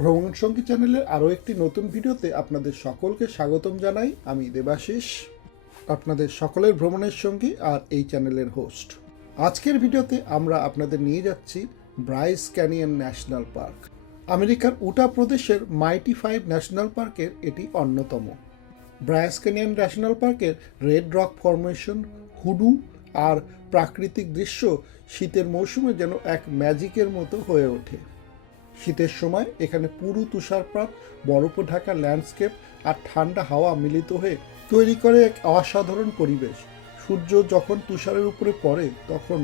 ভ্রমণ সঙ্গী চ্যানেলের আরও একটি নতুন ভিডিওতে আপনাদের সকলকে স্বাগতম জানাই। আমি দেবাশিস, আপনাদের সকলের ভ্রমণের সঙ্গী আর এই চ্যানেলের হোস্ট। আজকের ভিডিওতে আমরা আপনাদের নিয়ে যাচ্ছি ব্রাইস ক্যানিয়ন ন্যাশনাল পার্ক। আমেরিকার উটা প্রদেশের মাইটি ফাইভ ন্যাশনাল পার্কের এটি অন্যতম। ব্রায়াস ক্যানিয়ন ন্যাশনাল পার্কের রেড রক ফরমেশন, হুডু আর প্রাকৃতিক দৃশ্য শীতের মৌসুমে যেন এক ম্যাজিকের মতো হয়ে ওঠে। শীতের সময় এখানে পুরু তুষারপাত, বরফে ঢাকা ল্যান্ডস্কেপ আর ঠান্ডা হাওয়া মিলিত হয়ে তৈরি করে এক অসাধারণ পরিবেশ। সূর্য যখন তুষারের উপরে পড়ে, তখন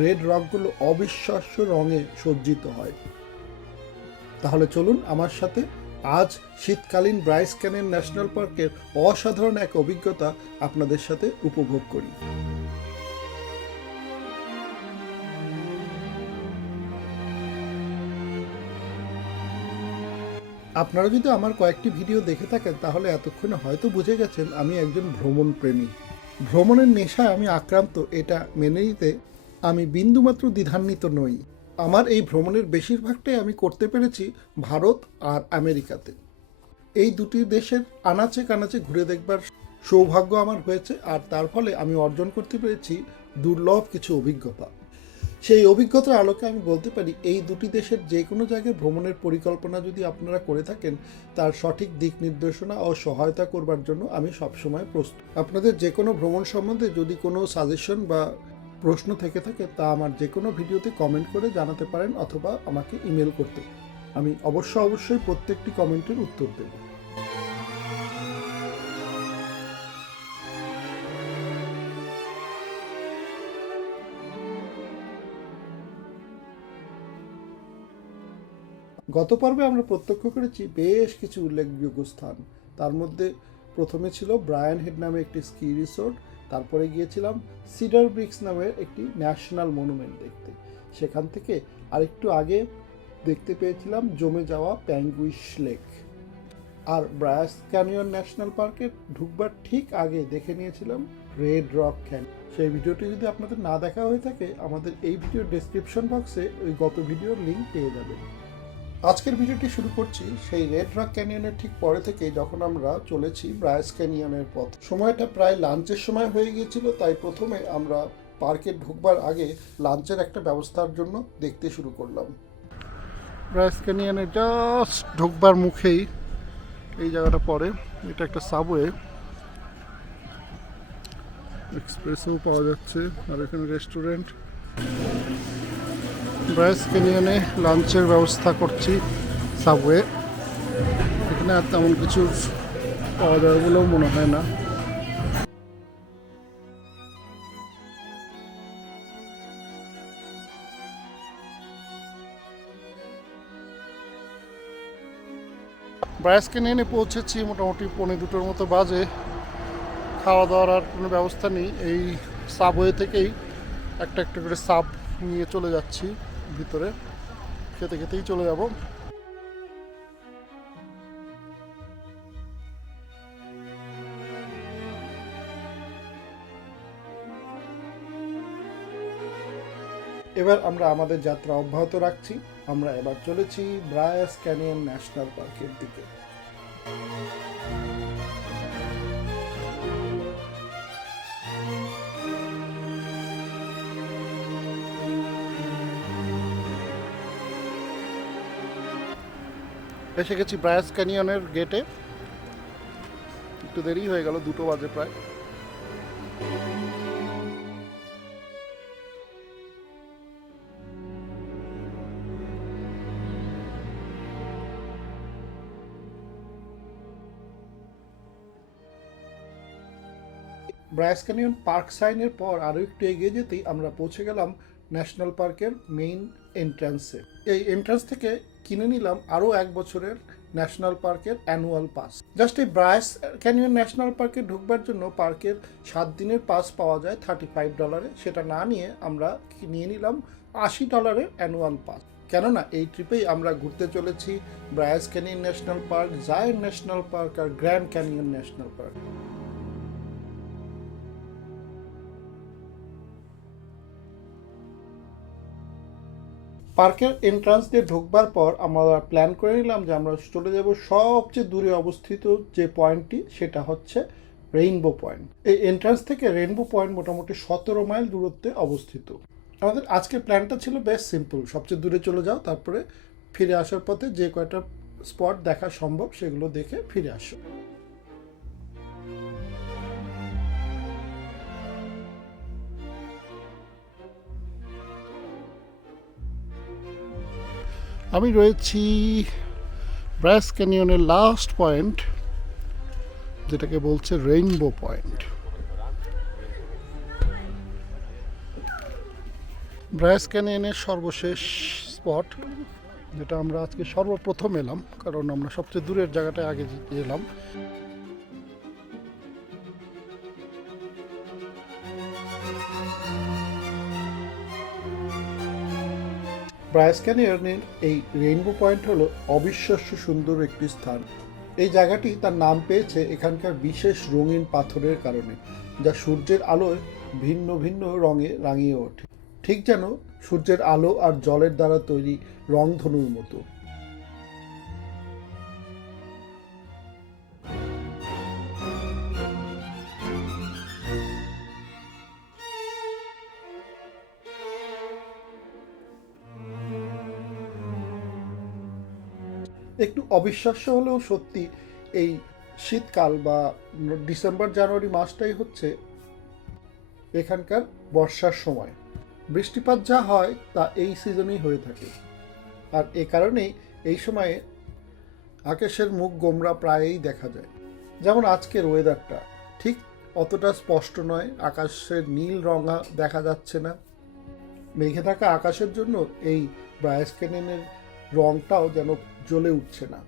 রেড রকগুলো অবিশ্বাস্য রঙে সজ্জিত হয়। তাহলে চলুন আমার সাথে আজ শীতকালীন ব্রাইস ক্যানেন ন্যাশনাল পার্কের অসাধারণ এক অভিজ্ঞতা আপনাদের সাথে উপভোগ করি। আপনারা যদি আমার কয়েকটি ভিডিও দেখে থাকেন, তাহলে এতক্ষণে হয়তো বুঝে গেছেন আমি একজন ভ্রমণ প্রেমী ভ্রমণের নেশায় আমি আক্রান্ত, এটা মেনে নিতে আমি বিন্দুমাত্র দ্বিধান্বিত নই। আমার এই ভ্রমণের বেশিরভাগটাই আমি করতে পেরেছি ভারত আর আমেরিকাতে। এই দুটি দেশের আনাচে কানাচে ঘুরে দেখবার সৌভাগ্য আমার হয়েছে, আর তার ফলে আমি অর্জন করতে পেরেছি দুর্লভ কিছু অভিজ্ঞতা। সেই অভিজ্ঞতার আলোকে আমি বলতে পারি, এই দুটি দেশের যে কোনো জায়গায় ভ্রমণের পরিকল্পনা যদি আপনারা করে থাকেন, তার সঠিক দিক নির্দেশনা ও সহায়তা করবার জন্য আমি সবসময় প্রস্তুত আপনাদের যে কোনো ভ্রমণ সম্বন্ধে যদি কোনো সাজেশন বা প্রশ্ন থেকে থাকে, তা আমার যে কোনো ভিডিওতে কমেন্ট করে জানাতে পারেন অথবা আমাকে ইমেল করতে। আমি অবশ্য অবশ্যই প্রত্যেকটি কমেন্টের উত্তর দেব গত পর্বে আমরা প্রত্যক্ষ করেছি বেশ কিছু উল্লেখযোগ্য স্থান। তার মধ্যে প্রথমে ছিল ব্রায়ান হেড নামে একটি স্কি রিসোর্ট, তারপরে গিয়েছিলাম সিডার ব্রিক্স নামের একটি ন্যাশনাল মনুমেন্ট দেখতে। সেখান থেকে আরেকটু আগে দেখতে পেয়েছিলাম জমে যাওয়া প্যাঙ্গুইশ লেক। আর ব্রায়াস ক্যানিয়ন ন্যাশনাল পার্কে ঢুকবার ঠিক আগে দেখে নিয়েছিলাম রেড রক ক্যান সেই ভিডিওটি যদি আপনাদের না দেখা হয়ে থাকে, আমাদের এই ভিডিওর ডেসক্রিপশন বক্সে ওই গত ভিডিওর লিঙ্ক পেয়ে যাবেন। আজকের ভিডিওটি শুরু করছি সেই রেড রক ক্যানিয়নের ঠিক পরে থেকে যখন আমরা চলেছি ব্রায়াস ক্যানিয়নের পথ। সময়টা প্রায় লাঞ্চের সময় হয়ে গিয়েছিল, তাই প্রথমে আমরা পার্কে ঢুকবার আগে লাঞ্চের একটা ব্যবস্থার জন্য দেখতে শুরু করলাম। ব্রায়াস ক্যানিয়নে জাস্ট ঢুকবার মুখেই এই জায়গাটা পড়ে। এটা একটা সাবওয়ে এক্সপ্রেসও পাওয়া যাচ্ছে, আর এখানে রেস্টুরেন্ট ব্রায়াস ক্যানিয়নে লাঞ্চের ব্যবস্থা করছি সাবওয়ে। এখানে আর তেমন কিছু পাওয়া যাবে বলেও মনে হয় না। ব্রায়াস ক্যানিয়নে পৌঁছেছি মোটামুটি পৌনে দুটোর মতো বাজে। খাওয়া দাওয়ার আর কোনো ব্যবস্থা নেই। এই সাবওয়ে থেকেই একটা একটা করে সাব নিয়ে চলে যাচ্ছি। ভিতরে, খেতে খেতেই চলে যাব। এবার আমরা আমাদের যাত্রা অব্যাহত রাখছি। আমরা এবার চলেছি ব্রায়াস ক্যানিয়ন ন্যাশনাল পার্কের দিকে। এসে গেছি ব্রায়াস ক্যানিয়নের গেটে। একটু দেরি হয়ে গেল, দুটো বাজে প্রায়। ব্রায়াস ক্যানিয়ন পার্ক সাইনের পর আরও একটু এগিয়ে যেতেই আমরা পৌঁছে গেলাম ন্যাশনাল পার্কের মেইন এন্ট্রান্সে। এই এন্ট্রান্স থেকে কিনে নিলাম আরও এক বছরের ন্যাশনাল পার্কের অ্যানুয়াল পাস। জাস্ট এই ব্রায়াস ক্যানিয়ন ন্যাশনাল পার্কে ঢুকবার জন্য পার্কের সাত দিনের পাস পাওয়া যায় থার্টি ফাইভ ডলারে। সেটা না নিয়ে আমরা নিয়ে নিলাম আশি ডলারের অ্যানুয়াল পাস। কেননা এই ট্রিপেই আমরা ঘুরতে চলেছি Bryce canyon national park Zion national park আর গ্র্যান্ড ক্যানিয়ন ন্যাশনাল পার্ক। পার্কের এন্ট্রান্স দিয়ে ঢুকবার পর আমরা প্ল্যান করে নিলাম যে আমরা চলে যাব সবচেয়ে দূরে অবস্থিত যে পয়েন্টটি সেটা হচ্ছে রেইনবো পয়েন্ট এই এন্ট্রান্স থেকে রেইনবো পয়েন্ট মোটামুটি সতেরো মাইল দূরত্বে অবস্থিত। আমাদের আজকের প্ল্যানটা ছিল বেশ সিম্পল সবচেয়ে দূরে চলে যাও, তারপরে ফিরে আসার পথে যে কয়টা স্পট দেখা সম্ভব সেগুলো দেখে ফিরে আসো। আমি রয়েছি ব্রাস ক্যানিয়নের লাস্ট পয়েন্ট যেটাকে বলছে রেইনবো পয়েন্ট ব্রাস ক্যানিয়নের সর্বশেষ স্পট যেটা আমরা আজকে সর্বপ্রথম এলাম, কারণ আমরা সবচেয়ে দূরের জায়গাটায় আগে এলাম ব্রায়াস ক্যানিয়নের এই রেইনবো পয়েন্ট হলো অবিশ্বাস্য সুন্দর একটি স্থান। এই জায়গাটি তার নাম পেয়েছে এখানকার বিশেষ রঙিন পাথরের কারণে, যা সূর্যের আলোয় ভিন্ন ভিন্ন রঙে রাঙিয়ে ওঠে। ঠিক যেন সূর্যের আলো আর জলের দ্বারা তৈরি রংধনুর মতো। একটু অবিশ্বাস্য হলেও সত্যি এই শীতকাল বা ডিসেম্বর, জানুয়ারি মাসটাই হচ্ছে এখানকার বর্ষার সময়। বৃষ্টিপাত যা হয় তা এই সিজনেই হয়ে থাকে। আর এ কারণেই এই সময়ে আকাশের মুখ গোমরা প্রায়ই দেখা যায়। যেমন আজকের ওয়েদারটা ঠিক অতটা স্পষ্ট নয়। আকাশের নীল রঙা দেখা যাচ্ছে না। মেঘে থাকা আকাশের জন্য এই ব্রায়াস ক্যানিয়নের রংটাও যেন জ্বলে উঠছে না।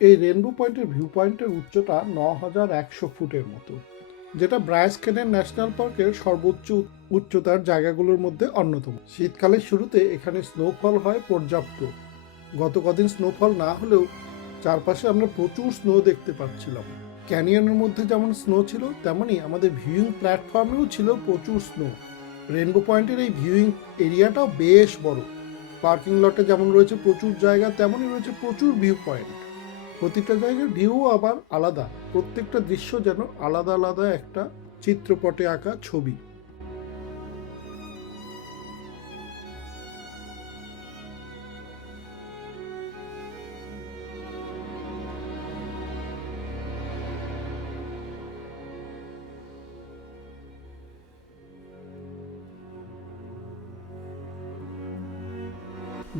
এই রেনবো পয়েন্টের ভিউ পয়েন্টের উচ্চতা ন হাজার একশো ফুটের মতো, যেটা ব্রায়াস কেনের ন্যাশনাল পার্কের সর্বোচ্চ উচ্চতার জায়গাগুলোর মধ্যে অন্যতম। শীতকালের শুরুতে এখানে স্নোফল হয় পর্যাপ্ত। গত কদিন স্নোফল না হলেও চারপাশে আমরা প্রচুর স্নো দেখতে পাচ্ছিলাম। ক্যানিয়নের মধ্যে যেমন স্নো ছিল তেমনই আমাদের ভিউইং প্ল্যাটফর্মেও ছিল প্রচুর স্নো রেনবো পয়েন্টের এই ভিউইং এরিয়াটাও বেশ বড়। পার্কিং লটে যেমন রয়েছে প্রচুর জায়গা তেমনই রয়েছে প্রচুর ভিউ পয়েন্ট প্রতিটা জায়গার ভিউ আবার আলাদা। প্রত্যেকটা দৃশ্য যেন আলাদা আলাদা একটা চিত্রপটে আঁকা ছবি।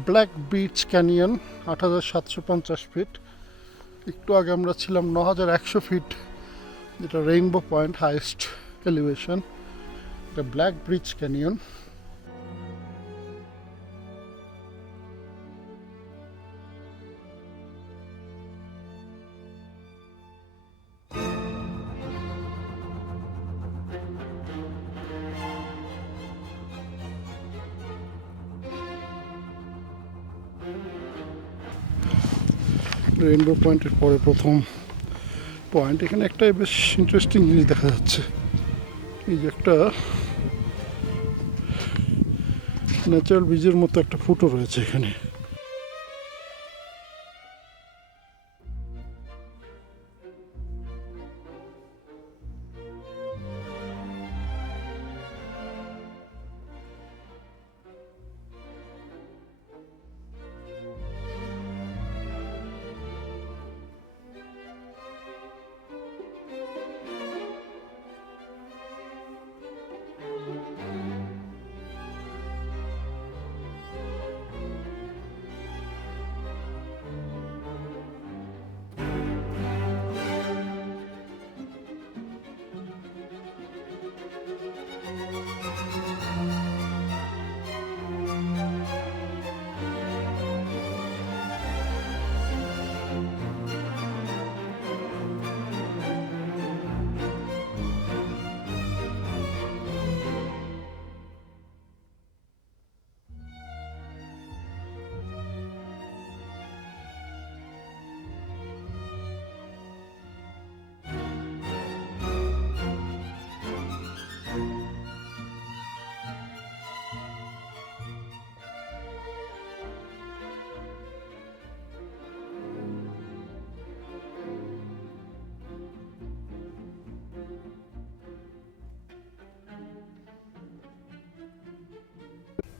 ব্ল্যাক বিচ ক্যানিয়ন আট হাজার সাতশো পঞ্চাশ ফিট একটু আগে আমরা ছিলাম ন হাজার একশো ফিট, যেটা রেইনবো পয়েন্ট হাইয়েস্ট এলিভেশন এটা ব্ল্যাক ব্রিজ ক্যানিয়ন রেইনবো পয়েন্টের পরে প্রথম পয়েন্ট এখানে একটা বেশ ইন্টারেস্টিং জিনিস দেখা যাচ্ছে। এই যে একটা ন্যাচারাল ব্রিজের মতো একটা ফুটো রয়েছে এখানে।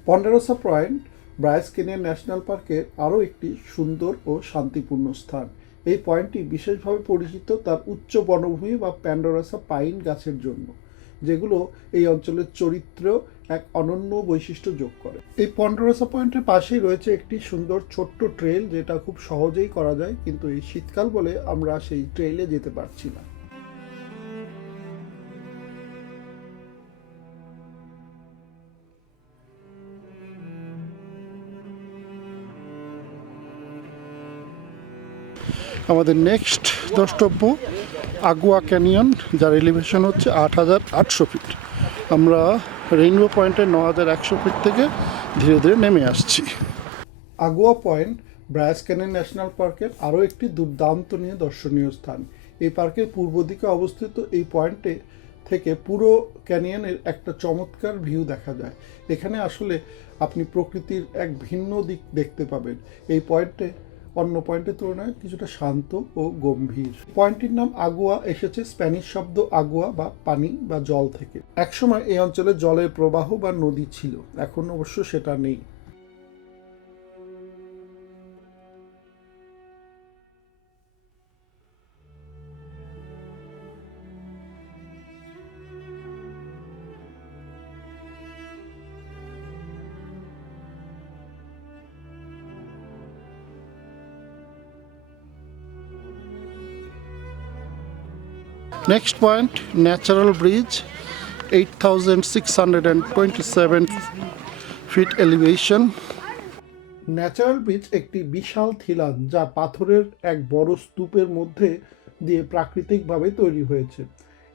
পন্ডারোসা পয়েন্ট কেনিয়ান ন্যাশনাল পার্কের আরও একটি সুন্দর ও শান্তিপূর্ণ স্থান। এই পয়েন্টটি বিশেষভাবে পরিচিত তার উচ্চ বনভূমি বা প্যান্ডোরাসা পাইন গাছের জন্য, যেগুলো এই অঞ্চলের চরিত্র এক অনন্য বৈশিষ্ট্য যোগ করে। এই পন্ডোরাসা পয়েন্টের পাশেই রয়েছে একটি সুন্দর ছোট্ট ট্রেল যেটা খুব সহজেই করা যায়, কিন্তু এই শীতকাল বলে আমরা সেই ট্রেইলে যেতে পারছি না। আমাদের নেক্সট দ্রষ্টব্য আগুয়া ক্যানিয়ন যার এলিভেশন হচ্ছে আট হাজার আটশো ফিট আমরা রেইনবো পয়েন্টে ন হাজার একশো ফিট থেকে ধীরে ধীরে নেমে আসছি। Agua point Bryce canyon national পার্কের আরও একটি দুর্দান্ত নিয়ে দর্শনীয় স্থান। এই পার্কের পূর্ব দিকে অবস্থিত এই পয়েন্টে থেকে পুরো ক্যানিয়নের একটা চমৎকার ভিউ দেখা যায়। এখানে আসলে আপনি প্রকৃতির এক ভিন্ন দিক দেখতে পাবেন। এই পয়েন্টে অন্য পয়েন্টের তুলনায় কিছুটা শান্ত ও গম্ভীর। পয়েন্টটির নাম আগুয়া, এসেছে স্প্যানিশ শব্দ আগুয়া বা পানি বা জল থেকে। একসময় এই অঞ্চলে জলের প্রবাহ বা নদী ছিল, এখন অবশ্য সেটা নেই। Next point, natural bridge, 8,627 feet elevation. Natural bridge একটি বিশাল খিলান যা পাথরের এক বড় স্তূপের মধ্যে দিয়ে প্রাকৃতিকভাবে তৈরি হয়েছে।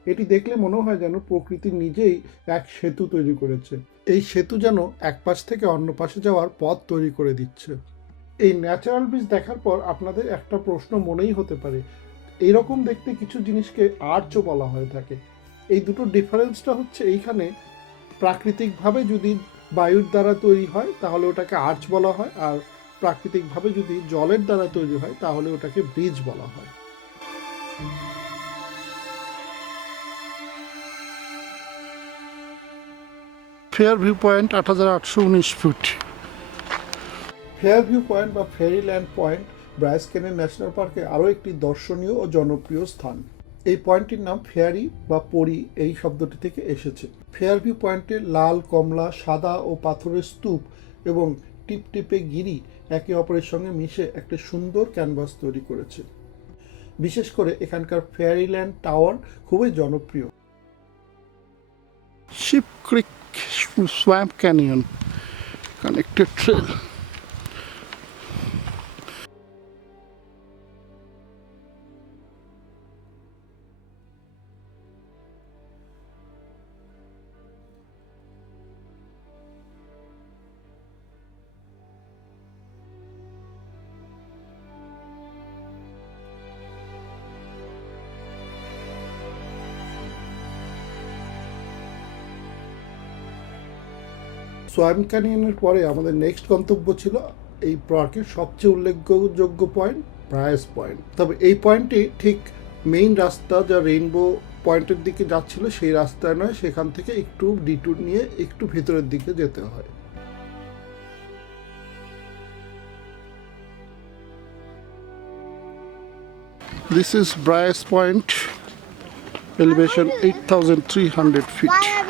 এটি দেখলে মনে হয় যেন প্রকৃতি নিজেই এক সেতু তৈরি করেছে। এই সেতু যেন এক পাশ থেকে অন্য পাশে যাওয়ার পথ তৈরি করে দিচ্ছে। এই ন্যাচারাল ব্রিজ দেখার পর আপনাদের একটা প্রশ্ন মনেই হতে পারে এইরকম দেখতে কিছু জিনিসকে আর্চও বলা হয়ে থাকে। এই দুটো ডিফারেন্সটা হচ্ছে এইখানে প্রাকৃতিকভাবে যদি বায়ুর দ্বারা তৈরি হয় তাহলে ওটাকে আর্চ বলা হয় আর প্রাকৃতিকভাবে যদি জলের দ্বারা তৈরি হয় তাহলে ওটাকে ব্রিজ বলা হয়। ফেয়ার ভিউ পয়েন্ট আট হাজার আটশো উনিশ ফুট ফেয়ার ভিউ পয়েন্ট বা ফেরিল্যান্ড পয়েন্ট ব্রায়াস কেনের ন্যাশনাল পার্কে আরও একটি দর্শনীয় ও জনপ্রিয় স্থান। এই পয়েন্টটির নাম ফেয়ারি বা পরি এই শব্দটি থেকে এসেছে। ফেয়ার ভিউ পয়েন্টে লাল, কমলা, সাদা ও পাথরের স্তূপ এবং টিপটিপে গিরি একে অপরের সঙ্গে মিশে একটা সুন্দর ক্যানভাস তৈরি করেছে। বিশেষ করে এখানকার ফেয়ারিল্যান্ড টাওয়ার খুবই জনপ্রিয়। Sheep creek swamp canyon, connected trail. Swamp ক্যানিয়নের পরে আমাদের নেক্সট গন্তব্য ছিল এই পার্কের সবচেয়ে উল্লেখযোগ্য পয়েন্ট ব্রায়াস পয়েন্ট তবে এই পয়েন্টটি ঠিক মেইন রাস্তা যা রেইনবো পয়েন্টের দিকে যাচ্ছিল সেই রাস্তায় নয় সেখান থেকে একটু ডিটুর নিয়ে একটু ভেতরের দিকে যেতে হয় This is Bryce Point, elevation 8,300 feet.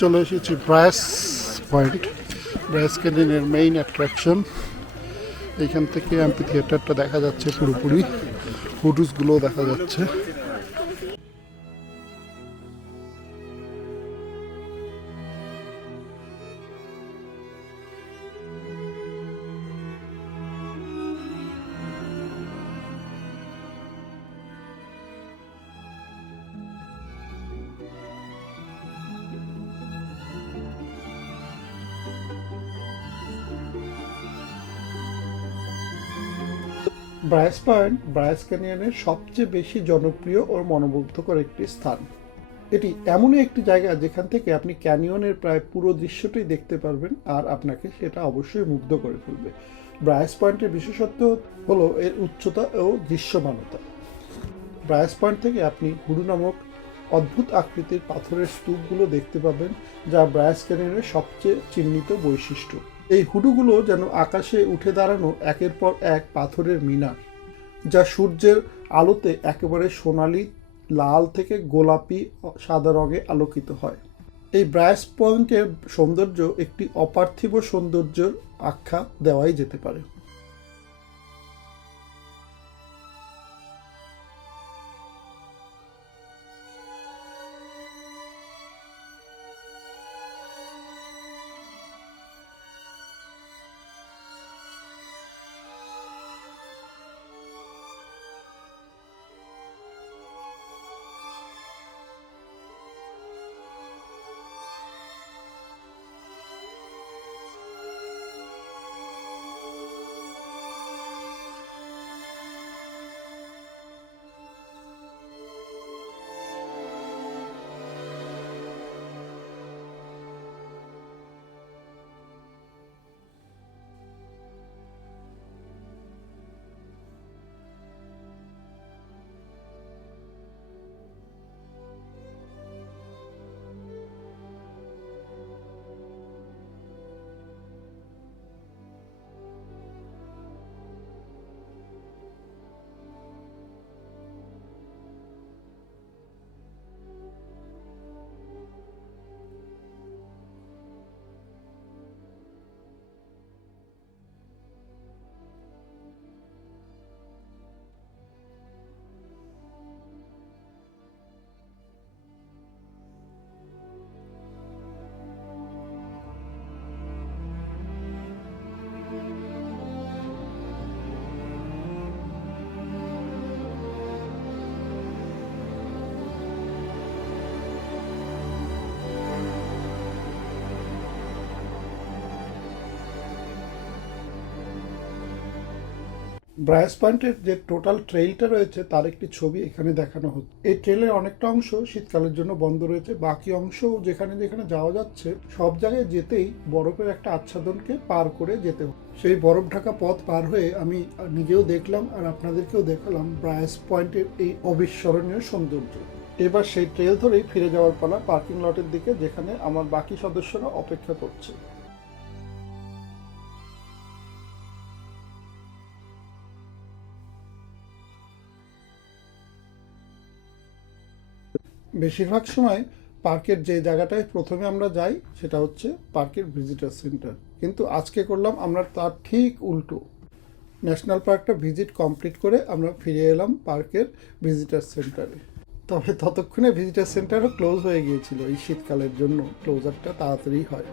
চলে এসেছি ব্রাস পয়েন্ট। ব্রাস ক্যানিনের মেইন অ্যাট্রাকশন এইখান থেকে অ্যাম্পি থিয়েটারটা দেখা যাচ্ছে পুরোপুরি। ফটোসগুলোও দেখা যাচ্ছে। ব্রায়াস পয়েন্ট ব্রায়াস ক্যানিয়নের সবচেয়ে বেশি জনপ্রিয় ও মনোমুগ্ধকর একটি স্থান। এটি এমনই একটি জায়গা যেখান থেকে আপনি ক্যানিয়নের প্রায় পুরো দৃশ্যটি দেখতে পারবেন আর আপনাকে সেটা অবশ্যই মুগ্ধ করে ফেলবে ব্রায়াস পয়েন্টের বিশেষত্ব হলো এর উচ্চতা ও দৃশ্যমানতা। ব্রায়াস পয়েন্ট থেকে আপনি গুরু নামক অদ্ভুত আকৃতির পাথরের স্তূপগুলো দেখতে পাবেন, যা ব্রায়াস ক্যানিয়নের সবচেয়ে চিহ্নিত বৈশিষ্ট্য। এই হুডুগুলো যেন আকাশে উঠে দাঁড়ানো একের পর এক পাথরের মিনার, যা সূর্যের আলোতে একেবারে সোনালি, লাল থেকে গোলাপি, সাদা রঙে আলোকিত হয়। এই ব্রায়াস পয়েন্টের সৌন্দর্য একটি অপার্থিব সৌন্দর্যের আখ্যা দেওয়াই যেতে পারে। ব্রায়াস পয়েন্টের যে টোটাল ট্রেইলটা রয়েছে, তার একটি ছবি এখানে দেখানো হচ্ছে। এই ট্রেলের অনেকটা অংশ শীতকালের জন্য বন্ধ রয়েছে। বাকি অংশ যেখানে যেখানে যাওয়া যাচ্ছে, সব জায়গায় যেতেই বরফের একটা আচ্ছাদনকে পার করে যেতে হবে। সেই বরফ ঢাকা পথ পার হয়ে আমি নিজেও দেখলাম আর আপনাদেরকেও দেখালাম ব্রায়াস পয়েন্টের এই অবিস্মরণীয় সৌন্দর্য। এবার সেই ট্রেল ধরেই ফিরে যাওয়ার পালা পার্কিং লটের দিকে, যেখানে আমার বাকি সদস্যরা অপেক্ষা করছে। বেশিরভাগ সময় পার্কের যে জায়গাটায় প্রথমে আমরা যাই, সেটা হচ্ছে পার্কের ভিজিটার সেন্টার কিন্তু আজকে করলাম আমরা তার ঠিক উল্টো। ন্যাশনাল পার্কটা ভিজিট কমপ্লিট করে আমরা ফিরে এলাম পার্কের ভিজিটার সেন্টারে তবে ততক্ষণে ভিজিটার সেন্টারও ক্লোজ হয়ে গিয়েছিল এই শীতকালের জন্য। ক্লোজারটা তাড়াতাড়ি হয়।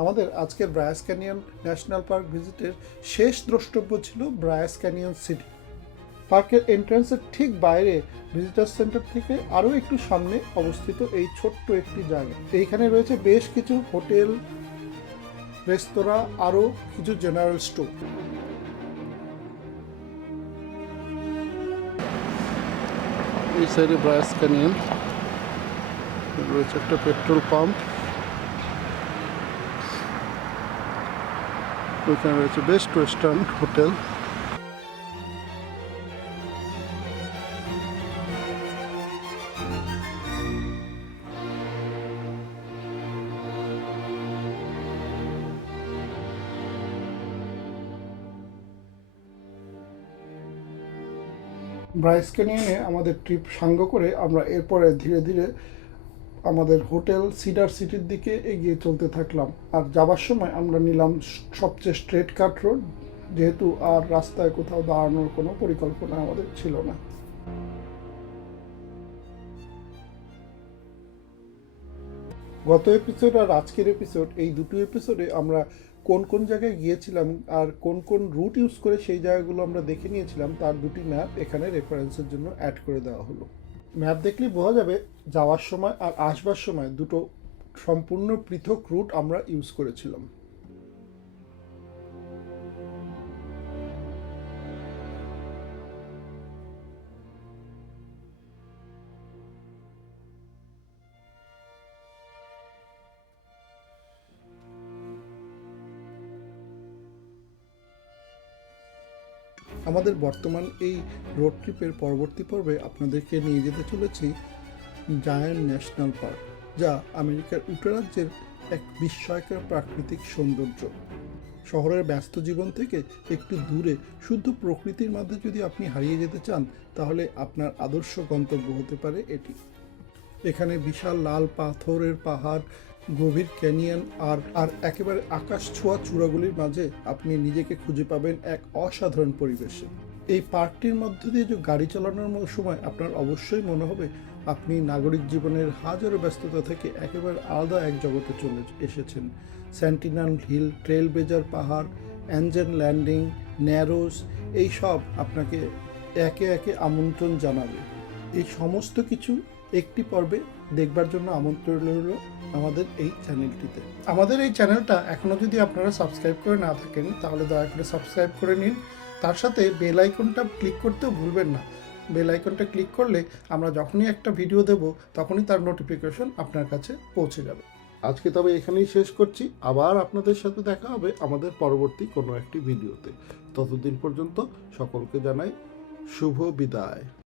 আমাদের আজকের ব্রায়াস ক্যানিয়ন ন্যাশনাল পার্ক ভিজিটের শেষ দ্রষ্টব্য ছিল ব্রায়াস ক্যানিয়ন সিটি। পার্কের এন্ট্রান্সের ঠিক বাইরে ভিজিটার সেন্টার থেকে আরও একটু সামনে অবস্থিত এই ছোট্ট একটি জায়গা। এইখানে রয়েছে বেশ কিছু হোটেল, রেস্তোরাঁ, আরও কিছু জেনারেল স্টোর। এই সাইডে ব্রায়াস ক্যানিয়ন। রয়েছে একটা পেট্রোল পাম্প। ওইখানে রয়েছে বেস্ট ওয়েস্টার্ন হোটেল ব্রাইস ক্যানিয়নে আমাদের ট্রিপ সাঙ্গ করে আমরা এরপরে ধীরে ধীরে আমাদের হোটেল সিডার সিটির দিকে এগিয়ে চলতে থাকলাম। আর যাবার সময় আমরা নিলাম সবচেয়ে স্ট্রেট কাট রোড, যেহেতু আর রাস্তায় কোথাও দাঁড়ানোর কোনো পরিকল্পনা আমাদের ছিল না। গত এপিসোড আর আজকের এপিসোড এই দুটো এপিসোডে আমরা কোন কোন জায়গায় গিয়েছিলাম আর কোন কোন রুট ইউজ করে সেই জায়গাগুলো আমরা দেখে নিয়েছিলাম, তার দুটি ম্যাপ এখানে রেফারেন্সের জন্য অ্যাড করে দেওয়া হলো। ম্যাপ দেখলেই বোঝা যাবে যাওয়ার সময় আর আসবার সময় দুটো সম্পূর্ণ পৃথক রুট আমরা ইউজ করেছিলাম। আমাদের বর্তমান এই রোড ট্রিপের পরবর্তী পর্বে আপনাদেরকে নিয়ে যেতে চলেছি জায়ান্ট ন্যাশনাল পার্ক যা আমেরিকার উত্তরাজ্যের এক বিস্ময়কর প্রাকৃতিক সৌন্দর্য। শহরের ব্যস্ত জীবন থেকে একটু দূরে শুদ্ধ প্রকৃতির মধ্যে যদি আপনি হারিয়ে যেতে চান, তাহলে আপনার আদর্শ গন্তব্য হতে পারে এটি। এখানে বিশাল লাল পাথরের পাহাড় গভীর ক্যানিয়ন আর আর একেবারে আকাশ ছোঁয়া চূড়াগুলির মাঝে আপনি নিজেকে খুঁজে পাবেন এক অসাধারণ পরিবেশে। এই পার্কটির মধ্য দিয়ে যে গাড়ি চালানোর সময় আপনার অবশ্যই মনে হবে আপনি নাগরিক জীবনের হাজারো ব্যস্ততা থেকে একেবারে আলাদা এক জগতে চলে এসেছেন। স্যান্টিনাল হিল ট্রেল বেজার পাহাড় অ্যাঞ্জেন ল্যান্ডিং ন্যারোস এই সব আপনাকে একে একে আমন্ত্রণ জানাবে। এই সমস্ত কিছু একটি পর্বে দেখবার জন্য আমন্ত্রণ রইল আমাদের এই চ্যানেলটিতে। আমাদের এই চ্যানেলটা এখনও যদি আপনারা সাবস্ক্রাইব করে না থাকেন, তাহলে দয়া করে সাবস্ক্রাইব করে নিন। তার সাথে বেল আইকনটা ক্লিক করতেও ভুলবেন না। বেল আইকনটা ক্লিক করলে আমরা যখনই একটা ভিডিও দেব, তখনই তার নোটিফিকেশন আপনার কাছে পৌঁছে যাবে। আজকে তবে এখানেই শেষ করছি। আবার আপনাদের সাথে দেখা হবে আমাদের পরবর্তী কোনো একটি ভিডিওতে। ততদিন পর্যন্ত সকলকে জানাই শুভ বিদায়।